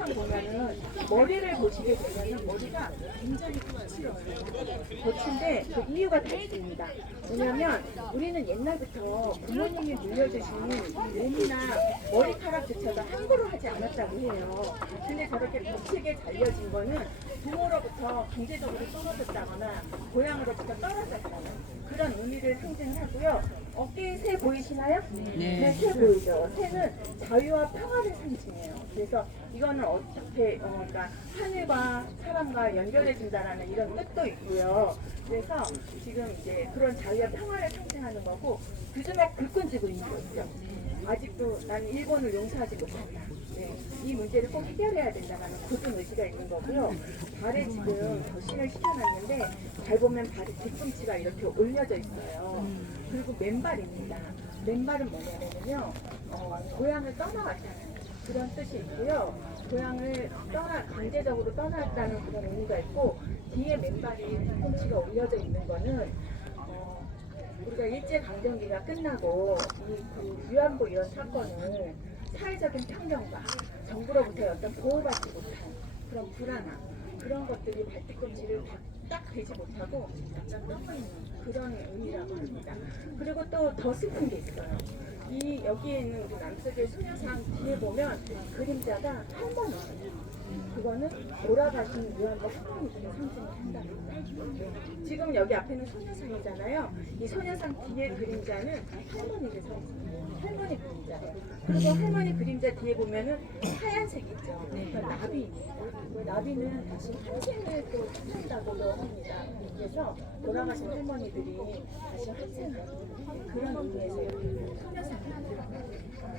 소녀상 보면은 머리를 보시게 되면은 머리가 굉장히 거칠어요. 거친데 그 이유가 다 있습니다. 왜냐면 우리는 옛날부터 부모님이 물려주신 몸이나 머리카락조차도 함부로 하지 않았다고 해요. 근데 저렇게 거칠게 잘려진 거는 부모로부터 경제적으로 떨어졌다거나 고향으로부터 떨어졌다는 그런 의미를 상징을 하고요. 어깨에 새 보이시나요? 네, 새 보이죠. 새는 자유와 평화를 상징해요. 그래서 이거는 어떻게, 어, 그러니까 하늘과 사람과 연결해준다라는 이런 뜻도 있고요. 그래서 지금 이제 그런 자유와 평화를 상징하는 거고, 그중에 불끈 쥐고 있는 거 있죠. 아직도 나는 일본을 용서하지 못한다. 네, 이 문제를 꼭 해결해야 된다는 굳은 의지가 있는 거고요. 발에 지금 덧신을 시켜놨는데 잘 보면 발에 뒤꿈치가 이렇게 올려져 있어요. 그리고 맨발 입니다. 맨발은 뭐냐면요, 어, 고향을 떠나왔다는 그런 뜻이 있고요. 고향을 떠나 강제적으로 떠났다는 그런 의미가 있고 뒤에 맨발이 뒤꿈치가 올려져 있는 거는 어, 우리가 일제 강점기가 끝나고 이 그 위안부 이런 사건을 사회적인 평등과 정부로부터 어떤 보호받지 못한 그런 불안함 그런 것들이 발뒤꿈치를 딱 대지 못하고 약간 떠 있는 그런 의미라고 합니다. 그리고 또 더 슬픈 게 있어요. 이 여기에 있는 우리 남쪽의 소녀상 뒤에 보면 그림자가 할머니예요. 그거는 돌아가신 위안부 할머니들의 상징을 한답니다. 지금 여기 앞에는 소녀상이잖아요. 이 소녀상 뒤에 그림자는 할머니를 상징해요. 할머니 그림자예요. 그리고 할머니 그림자 뒤에 보면은 하얀색 그 나비는 다시 환생을 또 한다고도 합니다. 그래서 돌아가신 할머니들이 다시 환생하는 그런 의미에서 여기.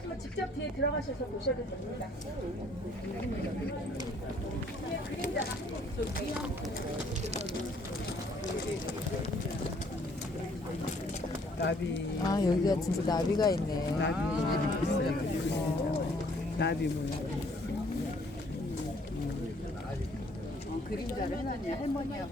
한번 직접 뒤에 들어가셔서 보셔도 됩니다. 뒤에 그림자가 좀 위험 나비 아 여기가 진짜 나비가 있네. 나비 있어요. 나비 모양. 그림자를. 해놨냐 할머니하고